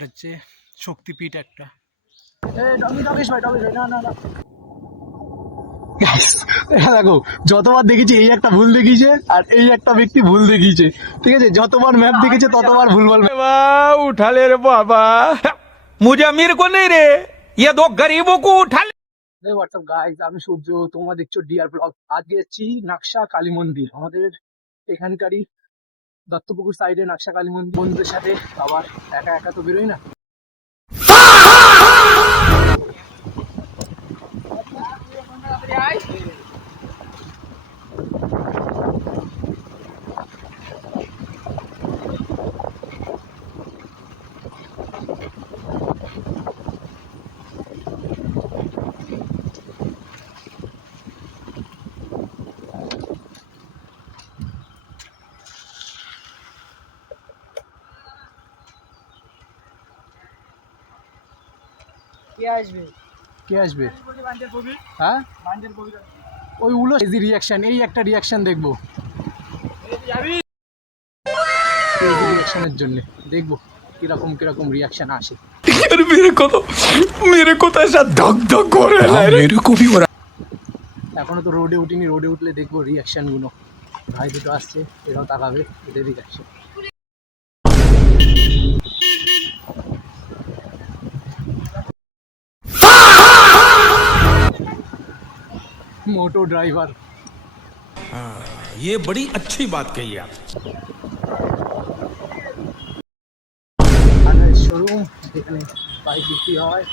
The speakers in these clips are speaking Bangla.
এটা হচ্ছে শক্তিপীঠ একটা। দেখো যতবার দেখেছি এই একটা ভুল দেখিয়েছে আর এই একটা ব্যক্তি ভুল দেখিয়েছে, ঠিক আছে? যতবার ম্যাপ দেখেছে ততবার ভুলভাল। उठा ले रे बाबा, मुझे अमीर को नहीं रे, ये दो गरीबों को उठा ले। হোয়াটসঅ্যাপ গাইস, আমি সূর্য, তোমরা দেখছো ডিআর ব্লগ। আজকে যাচ্ছি নাকশা কালী মন্দির, আমাদের এখানকারই দত্তপুকুর সাইডে নাকশা কালী মন্দির। বন্ধুদের সাথে, আবার একা একা তো বেরোই না। কে আসবে? হ্যাঁ, ওই উলো রিয়াকশন, এই একটা রিয়াকশন দেখবো রিয়াকশনের জন্য, দেখবো কিরকম কিরকম রিয়াকশন আসে। यार मेरे को तो ऐसा धक धक हो रहा है, मेरे को भी हो रहा। এখনো তো রোডে উঠিনি, রোডে উঠলে দেখবো রিয়াকশন গুলো। ভাই দুটো আসছে, এরাও তাকাবে, এদের রিয়াকশন। मोटो ड्राइवर, ये बड़ी अच्छी बात कही आप। শোরুম যেখানে বাইক বিক্রি হয়।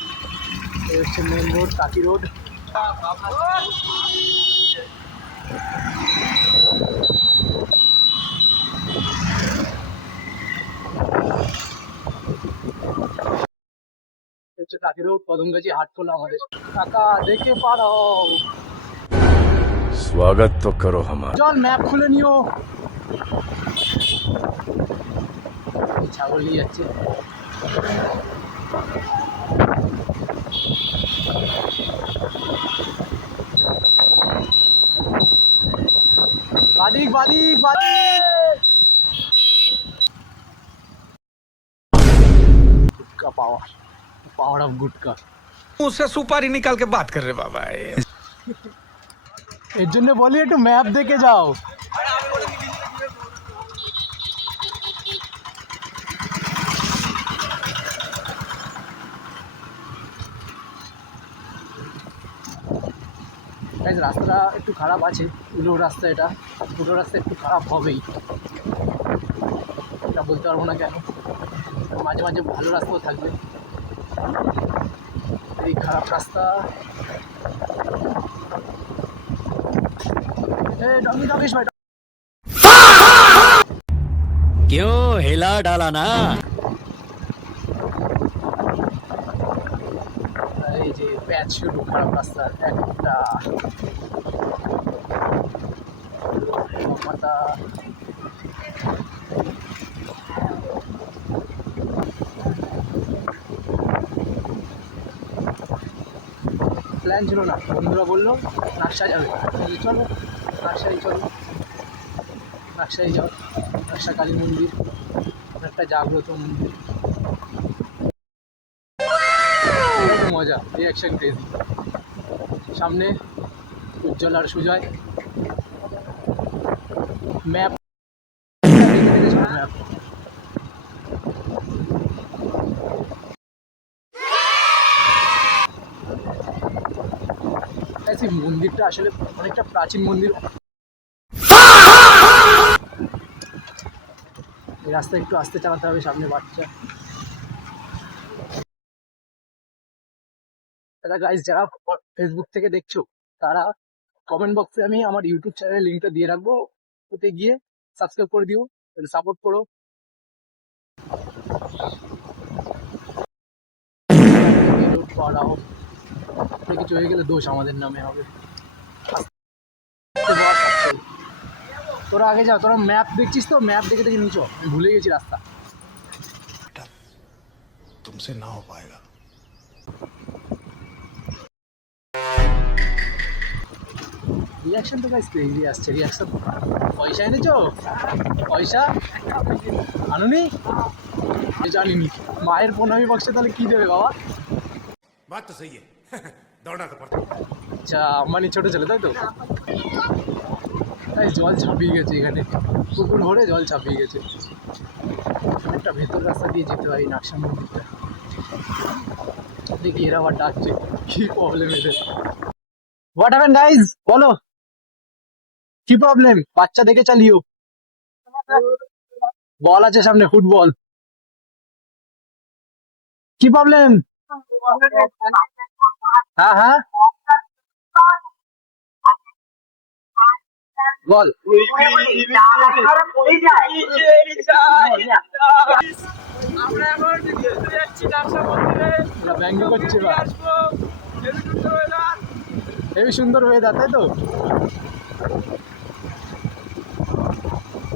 এই হচ্ছে মেন রোড, কাকি রোড। হচ্ছে কাকি রোড, কদমগাছি হাট খোলা আমাদের। কাকা দেখে পারো, स्वागत तो करो हमारा। চল ম্যাপ খুলে নিও। ছাগল নিয়ে যাচ্ছে। বাদিক বাদিক বাদিক। गुटका पावर, पावर ऑफ गुटका। मुंह से सुपारी निकाल के बात कर रहे बाबा। এর জন্য বলি একটু ম্যাপ দেখে যাও। রাস্তাটা একটু খারাপ আছে, উলো রাস্তা, এটা পুরো রাস্তা একটু খারাপ হবেই, এটা বলতে পারবো না কেন। মাঝে মাঝে ভালো রাস্তাও থাকবে। এই খারাপ রাস্তা। क्यों हिला डाला ना। এই যে প্যাচ শুরু, খারাপ রাস্তা একটা মাথা। প্ল্যান ছিল না, বন্ধুরা বললো নাকশা যাবে, চলো নাকশাই চলো, নাকশাই যাও। নাকশা কালী মন্দির একটা জাগ্রত মন্দির, মজা, রিয়াকশন ক্রেজি। সামনে উজ্জ্বল আর সুজয়। ম্যাপ ম্যাপ মন্দিরটা আসলে অনেকটা প্রাচীন মন্দির। এই রাস্তা একটু আস্তে চালাতে হবে, সামনে বাচ্চা। গাইস, যারা ফেসবুক থেকে দেখছো তারা কমেন্ট বক্সে আমি আমার ইউটিউব চ্যানেলের লিঙ্কটা দিয়ে রাখবো, ওতে গিয়ে সাবস্ক্রাইব করে দিও, সাপোর্ট করো। কিছু হয়ে গেলে দোষ আমাদের নামে হবে। তোরা আগে যা, তোরা ম্যাপ দেখছিস তো, ম্যাপ দেখে দেখে নিচো, আমি ভুলে গেছি রাস্তা। तुमसे ना हो पाएगा। রিয়াকশন তো গাইস ক্রেজি আসছে রিয়াকশন। পয়সা এনেছো? পয়সা আনুনি? জানিনি। মায়ের প্রণামী বক্সে তাহলে কি দেবে বাবা? बात तो सही है दौड़ना तो पड़ता আচ্ছা আম্বানি ছোট ছেলে তাই তো? তাই জল ছাপিয়ে গেছে এখানে, পুকুর ভরে জল ছাপিয়ে গেছে। একটা ভেতর রাস্তা দিয়ে যেতে হয় এই নাকশা মন্দিরটা। দেখি এরা আবার ডাকছে, কি প্রবলেম এদের? হোয়াট হ্যাপেন গাইজ, বলো কি প্রবলেম? বাচ্চা দেখে চালিও। বল আছে সামনে, ফুটবল। কি প্রবলেম? হ্যাঁ হ্যাঁ বল। ব্যঙ্গ করছে বা? হেবি সুন্দর ওয়েদার তাই তো?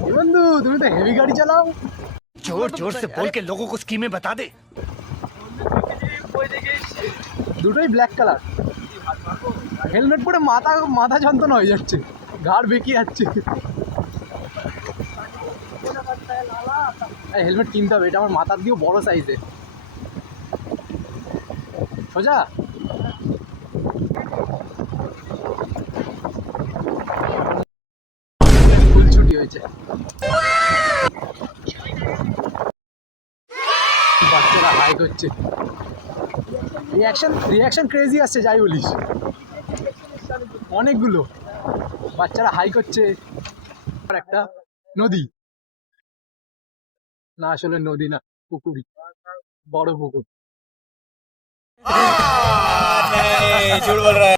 এ বন্ধু তুমি তো হেভি গাড়ি চালাও। जोर जोर से बोल के लोगों को स्कीमें बता दे। দুটোই ব্ল্যাক কালার। হেলমেট পরে মাথা মাথা যন্ত্রণা হয়ে যাচ্ছে, ঘাড় বেঁকে যাচ্ছে। হেলমেট কিনতে হবে, এটা আমার মাথার দিয়েও বড় সাইজে। সোজা স্কুল ছুটি হয়েছে, বাচ্চারা হাই করছে। রিয়াকশন ক্রেজি আসছে যাই বলিস, অনেকগুলো বাচ্চারা হাই করছে। আর একটা নদী, না আসলে নদী না, পুকুরই, বড় পুকুর। झूठ बोल रहा है।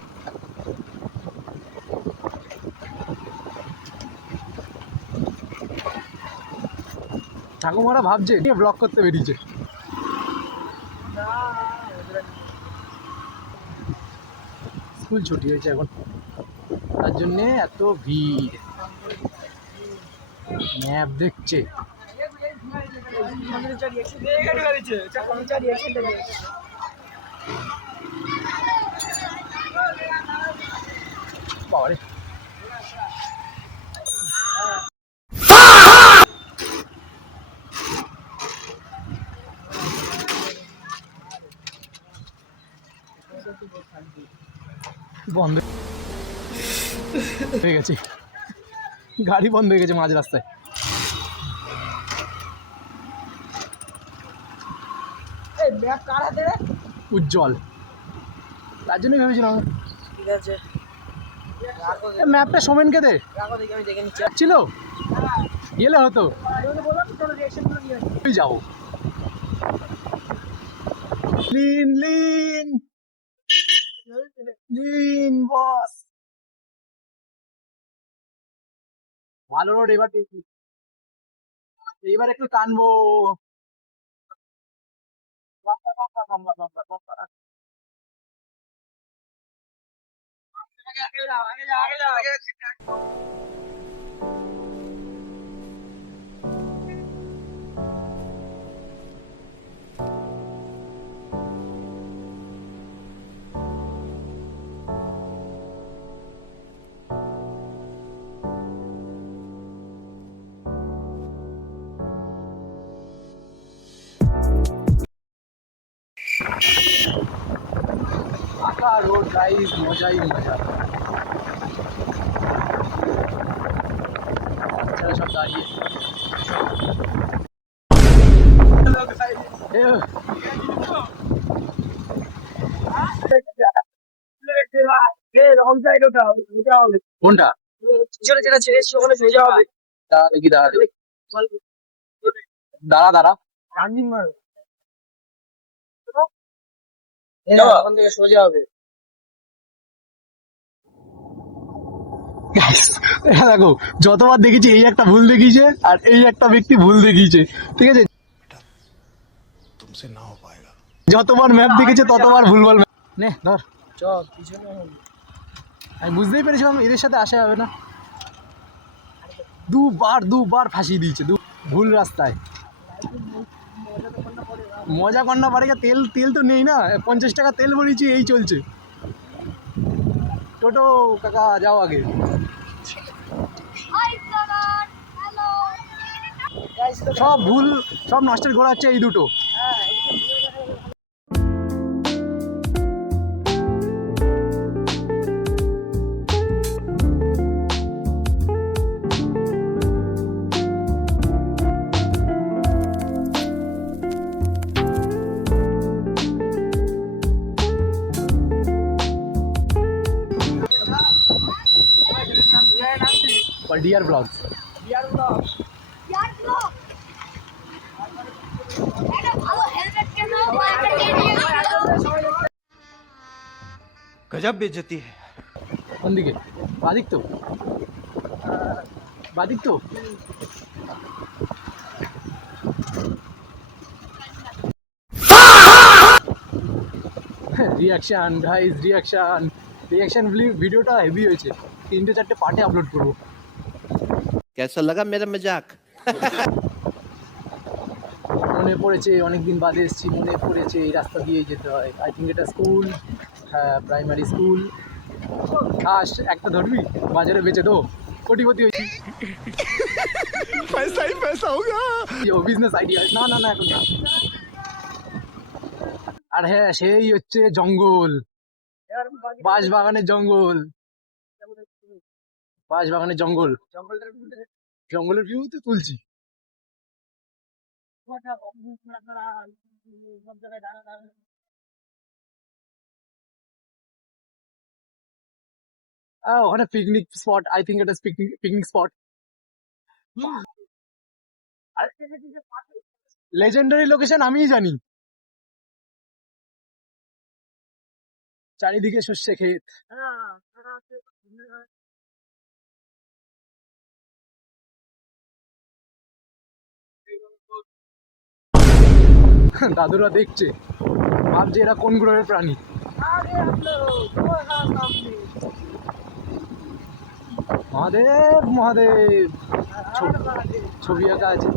ঠাকুমারা ভাবছে কে ব্লগ করতে বেরিয়েছে। স্কুল ছুটি হয়েছে এখন, তার জন্যে এত ভিড়। ম্যাপ দেখছে। বাবারে বন্ধ হয়ে গেছে, গাড়ি বন্ধ হয়ে গেছে মাঝ রাস্তায়। উজ্জ্বল, তার জন্যই ভেবেছিলাম। ঠিক আছে, ম্যাপটা সোমেনকে দে, আমি দেখে নিচ্ছি। ছিল গেলে হতো, তুই যাও। লিন লিন লিন বস, ভালো রোড। এবার পেয়েছি, এবার একটু টানবো। পাকা রোড রাইড, মজাই মজা। বাচ্চারা সব দাঁড়িয়ে। এ, কোনটা? পিছনে যেটা ছেড়ে এসছি ওখানে সোজা হবে। দাঁড়া দেখি, দাঁড়া দেখি। দাঁড়া দাঁড়া। ওখান থেকে সোজা হবে। হ্যাঁ দেখো, যতবার দেখেছি এই একটা ভুল দেখিয়েছে আর এই একটা ব্যক্তি ভুল দেখিয়েছে, ঠিক আছে? तुमसे ना हो पाएगा। যতবার ম্যাপ দেখেছে ততবার ভুলভাল নে ধর। চল পিছনে আমি বুঝতেই পেরেছিলাম এদের সাথে আসা যাবে না, দুবার ফাঁসিয়ে দিয়েছে, ভুল রাস্তায়। মজা কন্যা পারে, তেল তেল তো নেই না, 50 টাকা তেল ভরেছি, এই চলছে। টোটো কাকা যাও আগে। সব ভুল, সব নষ্টের গোড়া হচ্ছে এই দুটো। Deer blogs. यार ब्रो একটা ভালো হেলমেট কেন বা একটা টেনিয়া गजब बेइज्जती है। কোন দিকে? বাদিক তো, বাদিক তো। রিয়াকশান গাইস, রিয়াকশান ভিডিওটা হেভি হয়েছে। 3-4টে পার্টে আপলোড করবো। कैसा लगा मेरा मजाक? মনে পড়েছে, অনেকদিন বাদে এসেছি, মনে পড়েছে এই রাস্তা দিয়েই যেতে হয়। আই থিঙ্ক এটা স্কুল, হ্যাঁ প্রাইমারি স্কুল। ঘাস একটা ধরবি, বাজারে বেচে দো, কোটিপতি হয়েছি। पैसा ही पैसा होगा। Business idea. না না না, এখন না। আর হ্যাঁ, সেই হচ্ছে জঙ্গল, বাঁশবাগানের জঙ্গল, বাঁশবাগানের জঙ্গল, জঙ্গলের ভিউ তো তুলছি। ওখানে পিকনিক স্পট, আই থিঙ্ক এটা পিকনিক স্পট। লেজেন্ডারি লোকেশন আমিই জানি। চারিদিকে সর্ষে ক্ষেত। দাদুরা দেখছে, ভাবছে এরা কোন গ্রহের প্রাণী। মহাদেব মহাদেব, ছবি আঁকা আছে।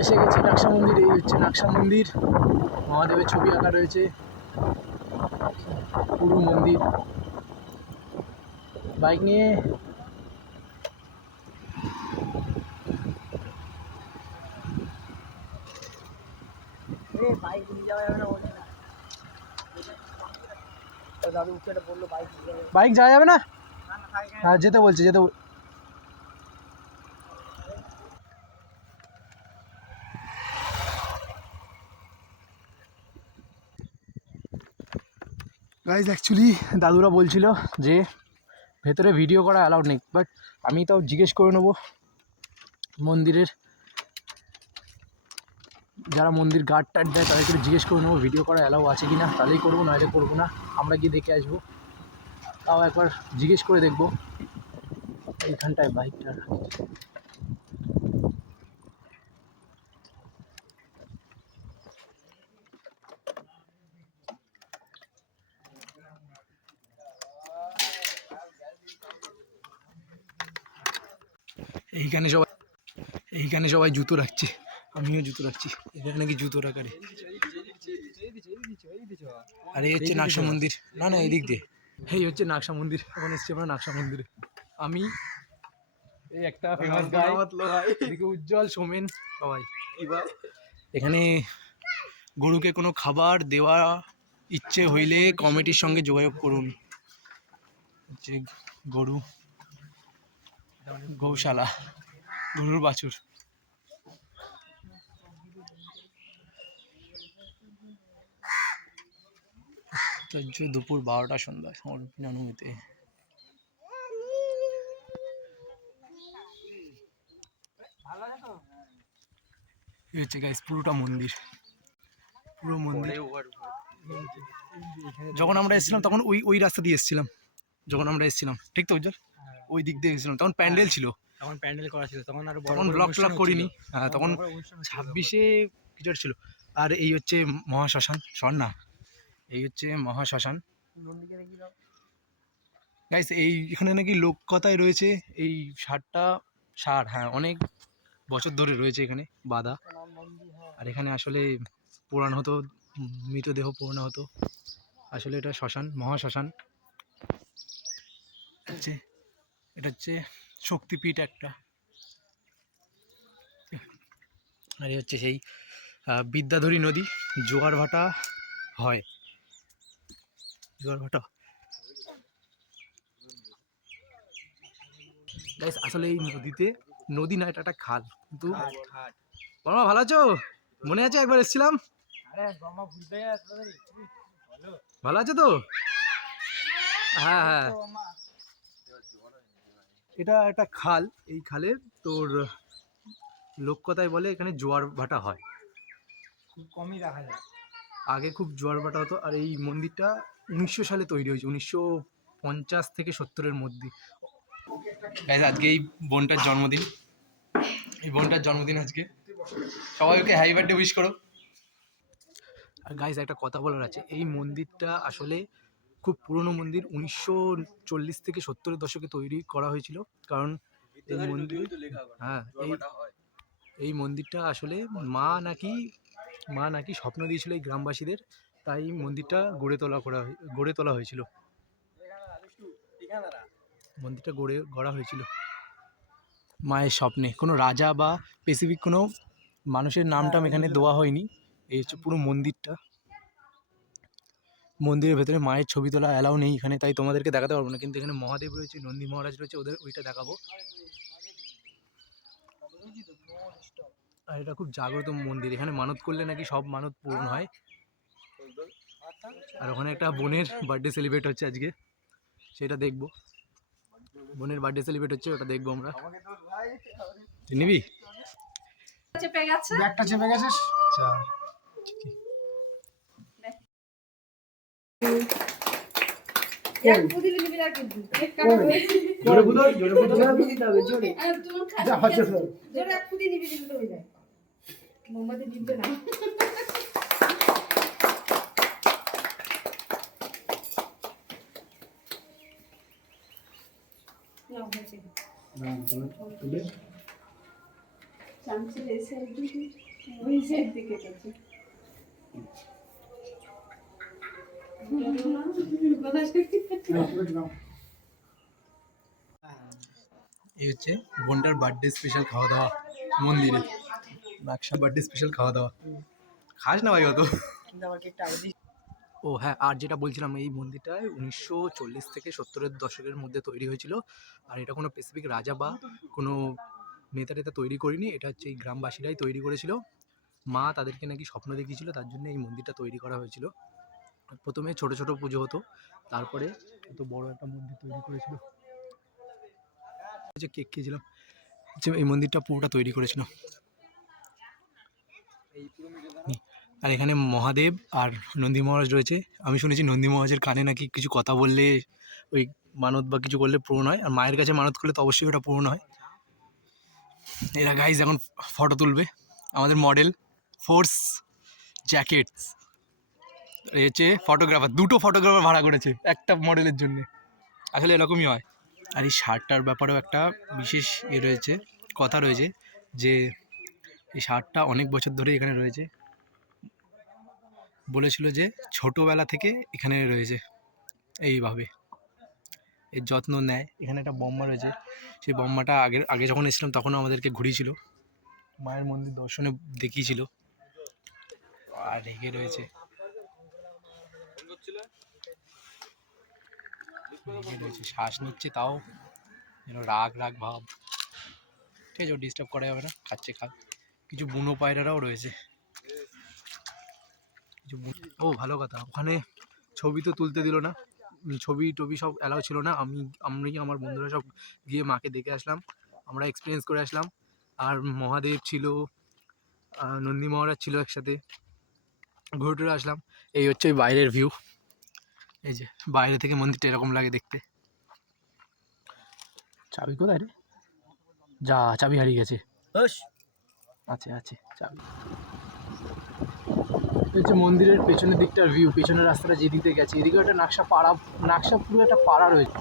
এসে গেছি নাকশা মন্দির। এই হচ্ছে নাকশা মন্দির, মহাদেবের ছবি আঁকা রয়েছে পুরো মন্দির। বাইক নিয়ে বাইক নিয়ে যাওয়া যাবে না, বলছে না তো দাদু উঠে বললো বাইক নিয়ে যাবে। বাইক যাওয়া যাবে না? হ্যাঁ যেতে বলছে, যেতে গাইজ। অ্যাকচুয়ালি দাদুরা বলছিল যে ভেতরে ভিডিও করা অ্যালাউড নেই, বাট আমি তাও জিজ্ঞেস করে নেবো মন্দিরের যারা মন্দির গার্ড টার্ড দেয় তাদেরকে জিজ্ঞেস করে নেবো ভিডিও করা অ্যালাউ আছে কি না, তাহলেই করবো, নাহলে করবো না। আমরা গিয়ে দেখে আসবো, তাও একবার জিজ্ঞেস করে দেখবো। এইখানটায় বাইকটা এইখানে সবাই জুতো রাখছে, আমিও জুতো রাখছি। এখানে নাকি জুতো রাখারে। আর এই হচ্ছে নাকশা মন্দির। না না, এদিক দিয়ে। এই হচ্ছে নাকশা মন্দির। এখন এসছি আমরা নাকশা মন্দিরে। আমি এই একটা ফেমাস গাই, এদিকে উজ্জ্বল, সোমেন, সবাই। এখানে গরুকে কোনো খাবার দেওয়া ইচ্ছে হইলে কমিটির সঙ্গে যোগাযোগ করুন। যে গরু, গৌশালা, গরুর বাছুর। দুপুর 12টা সন্ধ্যা অনুমতি। হচ্ছে গাইস পুরোটা মন্দির, পুরো মন্দির। যখন আমরা এসেছিলাম তখন ওই রাস্তা দিয়ে এসেছিলাম, যখন আমরা এসেছিলাম ঠিক তো উজ্জ্বল, ওই দিক দিয়ে এসেছিলাম, তখন প্যান্ডেল ছিল। তখন প্যান্ডেল করা ছিল, তখন আর তখন ব্লগ ট্লগ করিনি, হ্যাঁ তখন 26-এ কিছু ছিল। আর এই হচ্ছে মহাশ্মশান, শোন না, এই হচ্ছে মহাশ্মশান নন্দীকে দেখি দাও। গাইস। এই এখানে নাকি লোককথায় রয়েছে এই ষাঁড়, হ্যাঁ অনেক বছর ধরে রয়েছে এখানে বাঁধা। নাম নন্দী, হ্যাঁ। আর এখানে আসলে পোড়ান হতো, মৃতদেহ পোড়ানো হতো। আসলে এটা শ্মশান, মহাশ্মশান হচ্ছে। এটা হচ্ছে শক্তিপীঠ একটা। আর এই হচ্ছে সেই বিদ্যাধরী নদী, জোয়ার ভাটা হয়, জোয়ার ভাটা। গাইস আসলে এই নদীতে, নদী না এটা একটা খাল, কিন্তু বর্মা ভালো আছো? মনে আছে একবার এসেছিলাম, ভালো আছো তো? হ্যাঁ হ্যাঁ, এটা একটা খাল। এই খালে তোর লোককথায় বলে এখানে জোয়ার ভাটা হয়, খুব কমই দেখা যায়। আগে খুব জোয়ার ভাটা হতো। আর এই মন্দিরটা 1900 সালে তৈরি হয়েছে, 1950 থেকে 70-এর মধ্যে। আজকে এই বোনটার জন্মদিন, এই বোনটার জন্মদিন আজকে, সবাই ওকে হ্যাপি বার্থডে উইশ করো। আর গাইজ একটা কথা বলার আছে, এই মন্দিরটা আসলে খুব পুরনো মন্দির, 1940 থেকে 70-এর দশকে তৈরি করা হয়েছিল। কারণ এই মন্দির, হ্যাঁ এই মন্দিরটা আসলে মা নাকি স্বপ্ন দিয়েছিল এই গ্রামবাসীদের, তাই মন্দিরটা গড়ে তোলা হয়েছিল, মন্দিরটা গড়া হয়েছিল মায়ের স্বপ্নে। কোনো রাজা বা স্পেসিফিক কোনো মানুষের নামটাম এখানে দেওয়া হয়নি। এই হচ্ছে পুরো মন্দিরটা। মন্দিরের ভেতরে মায়ের ছবি তোলা অ্যালাউ নেই এখানে, তাই তোমাদেরকে দেখাতে পারবো না। কিন্তু এখানে মহাদেব রয়েছে, নন্দী মহারাজ রয়েছে, ওইটা দেখাবো। আর এটা খুব জাগ্রত মন্দির, এখানে মানত করলে নাকি সব মানত পূরণ হয়। আর ওখানে একটা বোনের বার্থডে সেলিব্রেট হচ্ছে আজকে, সেটা দেখবো। বোনের বার্থডে সেলিব্রেট হচ্ছে, ওটা দেখবো আমরা। নিবি? চেপে গেছে। ব্যাগটা চেপে গেছিস? আচ্ছা এক পুদিলে নিবি না কিন্তু। এক কাটা হয়েছে। জোরে বুঝো, জোরে বুঝো। জোরে দিতে হবে, জোরে। আর তোমার খালি যা হচ্ছে তো। জোরে এক পুদি নিবি কিন্তু হয়ে যায়। মোমবাতি দিতে না। নাও হয়েছে। চামচের এই সাইড দিকে, ওই সাইড দিকে চলছে। এই হচ্ছে বোনটার বার্থডে স্পেশাল খাওয়া দাওয়া মন্দিরে, বাক্সা বার্থডে স্পেশাল খাওয়া দাওয়া। খাস না ভাই অত? কিন্তু আমার কেকটা আগে দিস। ও হ্যাঁ, আর যেটা বলছিলাম, এই মন্দিরটায় 1940 থেকে 70-এর দশকের মধ্যে তৈরি হয়েছিল। আর এটা কোনো স্পেসিফিক রাজা বা কোনো নেতা টেতা তৈরি করেনি, এটা হচ্ছে এই গ্রামবাসীরাই তৈরি করেছিল। মা তাদেরকে নাকি স্বপ্ন দেখিয়েছিল, তার জন্য এই মন্দিরটা তৈরি করা হয়েছিল। প্রথমে ছোট ছোট পুজো হতো, তারপরে এত বড় একটা মন্দির তৈরি করেছিল। যে কেক খেয়েছিলাম, যে এই মন্দিরটা পুরোটা তৈরি করেছিল। আর এখানে মহাদেব আর নন্দী মহারাজ রয়েছে। আমি শুনেছি নন্দী মহারাজের কানে নাকি কিছু কথা বললে, ওই মানত বা কিছু করলে পূরণ হয়। আর মায়ের কাছে মানত করলে তো অবশ্যই ওটা পূরণ হয়। এরা গাইজ এখন ফটো তুলবে, আমাদের মডেল ফোর্স জ্যাকেটস। এই হচ্ছে ফটোগ্রাফার, 2টো ফটোগ্রাফার ভাড়া করেছে একটা মডেলের জন্য। আসলে এরকমই হয়। আর এই শার্টটার ব্যাপারেও একটা বিশেষ রয়েছে, কথা রয়েছে, যে এই শার্টটা অনেক বছর ধরে এখানে রয়েছে। বলেছিল যে ছোটোবেলা থেকে এখানে রয়েছে, এইভাবে এর যত্ন নেয়। এখানে একটা বম্মা রয়েছে, সেই বম্মাটা আগে যখন এসেছিলাম তখনও আমাদেরকে ঘুরিয়েছিল, মায়ের মন্দির দর্শনে দেখিয়েছিল। আর রেগে রয়েছে, শ্বাস নিচ্ছে, তাও যেন রাগ ভাব। ঠিক আছে, ও ডিস্টার্ব করা যাবে না, খাচ্ছে খাক। কিছু বুনো পায়রারাও রয়েছে, ও ভালো কথা। ওখানে ছবি তো তুলতে দিল না, ছবি টবি সব অ্যালাউ ছিল না। আমি আমার বন্ধুরা সব গিয়ে মাকে দেখে আসলাম, আমরা এক্সপিরিয়েন্স করে আসলাম। আর মহাদেব ছিল, নন্দী মহারাজ ছিল, একসাথে ঘুরে টুরে আসলাম। এই হচ্ছে ওই বাইরের ভিউ, এই যে বাইরে থেকে মন্দিরটা এরকম লাগে দেখতে। চাবি কোথায় রে? যা চাবি হারিয়ে গেছে। আছে আছে চাবি। এই হচ্ছে মন্দিরের পেছনের দিকটার ভিউ, পেছনের রাস্তাটা যেদিকে গেছে এদিকে একটা নাকশা পুরো একটা পাড়া রয়েছে।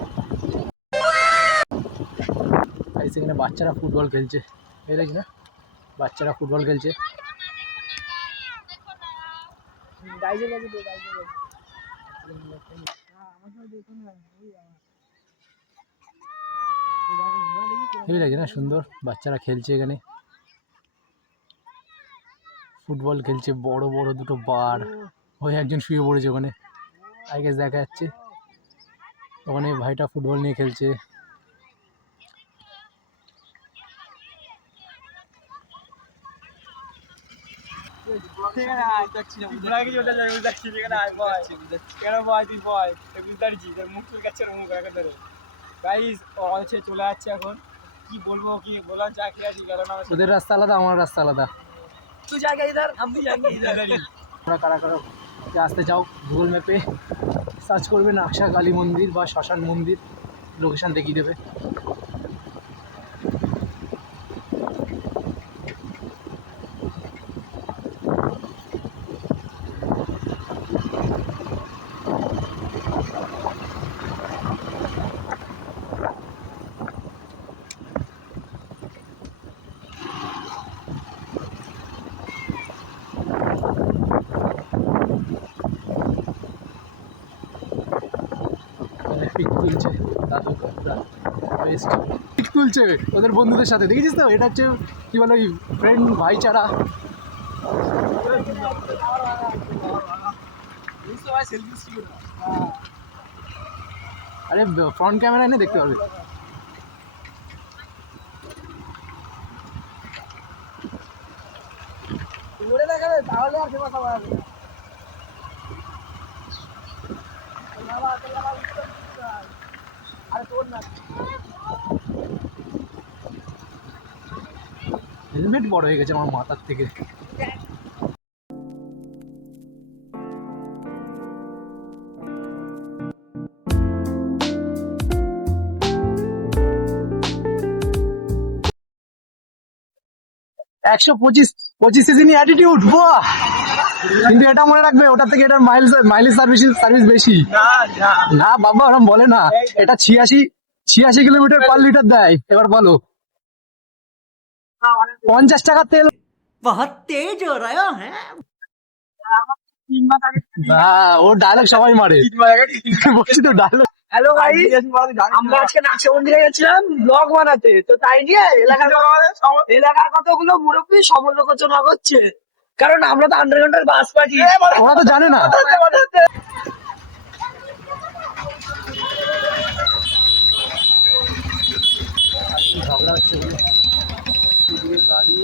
আর সেখানে বাচ্চারা ফুটবল খেলছে, এই দেখি না বাচ্চারা ফুটবল খেলছে। গাইজে গেছে তো গাইজে গেছে। আমার সাথে দেখুন না এই লাগে না সুন্দর, বাচ্চারা খেলছে এখানে ফুটবল খেলছে, বড় বড় দুটো বার। ওই একজন শুয়ে পড়েছে ওখানে, আই গেস দেখা যাচ্ছে। ওখানে ভাইটা ফুটবল নিয়ে খেলছে। চলে যাচ্ছে এখন, কি বলবো কি বলার চাকরি আছে, কারণ ওদের রাস্তা আলাদা, আমার রাস্তা আলাদা। তুই জায়গা ইধার हम भी जाएंगे इधर। তোমরা কারা কারা আসতে চাও গুগল ম্যাপে সার্চ করবে নাকশা কালী মন্দির বা শ্মশান মন্দির, লোকেশান দেখিয়ে দেবে। পিক তুলছে দাদু, বেস্ট পিক তুলছে ওদের বন্ধুদের সাথে, দেখেছিস তো? এটা হচ্ছে কি বলে ওই ফ্রেন্ড ভাইচারা। আরে ফ্রন্ট ক্যামেরা এনে দেখতে পারবে। ঘুরে দেখাবে তাহলে আর ফেমাস হবে না। আরে তোর না হেলমেট বড় হয়ে গেছে আমার মাথার থেকে। একশো পঁচিশ সিসি অ্যাটিটিউড, বাহ! কিন্তু এটা মনে রাখবে ওটার থেকে এটার মাইলেজ সার্ভিস বেশি। না বাবা ওরকম বলে না, এটা 86 কিলোমিটার পার লিটার দেয়। এবার বলো 50 টাকা তেল। बहुत तेज हो रहा है। ও ডায়লগ সবাই মারে, বলছি তো ডায়লগ। হ্যালো ভাই, আমরা আজকে নাকশা মন্দিরে গেছিলাম ব্লগ বানাতে, তো তাই নিয়ে এলাকার কতগুলো মুরব্বী সমালোচনা করছে, কারণ আমরা তো আন্ডারগ্রাউন্ডের বাস পাচ্ছি। ওরা তো জানে না। ঝগড়া হচ্ছে গাড়ি।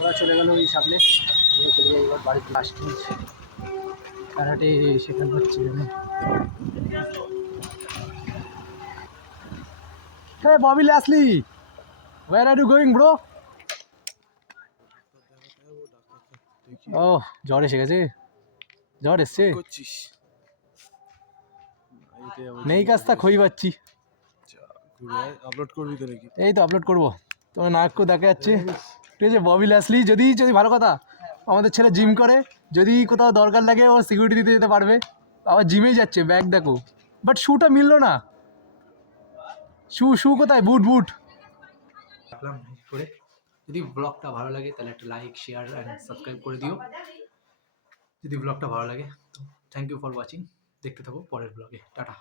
ওরা চলে গেল ওই সামনে, চলে যাই এবার বাড়িতে। লাস্ট কারাটে শেখানো হচ্ছে এখানে। Hey Bobby Lashley, where are you going bro? Oh, জ্বর এসে গেছে, জ্বর এসছে। নেই কাজটা খই পাচ্ছি। আপলোড করবি তো নাকি? এই তো আপলোড করবো, তোমার নাকও দেখা যাচ্ছে। ঠিক আছে, ববি ল্যাসলি যদি ভালো কথা, আমাদের ছেলে জিম করে, যদি কোথাও দরকার লাগে ও সিকিউরিটি দিতে যেতে পারবে। আবার জিমেই যাচ্ছে, ব্যাগ দেখো, বাট শুটা মিললো না। শু কোথায়? বুট রাখলাম করে। যদি ব্লগটা ভালো লাগে তাহলে একটা লাইক, শেয়ার অ্যান্ড সাবস্ক্রাইব করে দিও যদি ব্লগটা ভালো লাগে। তো থ্যাংক ইউ ফর ওয়াচিং, দেখতে থাকো পরের ব্লগে। টাটা।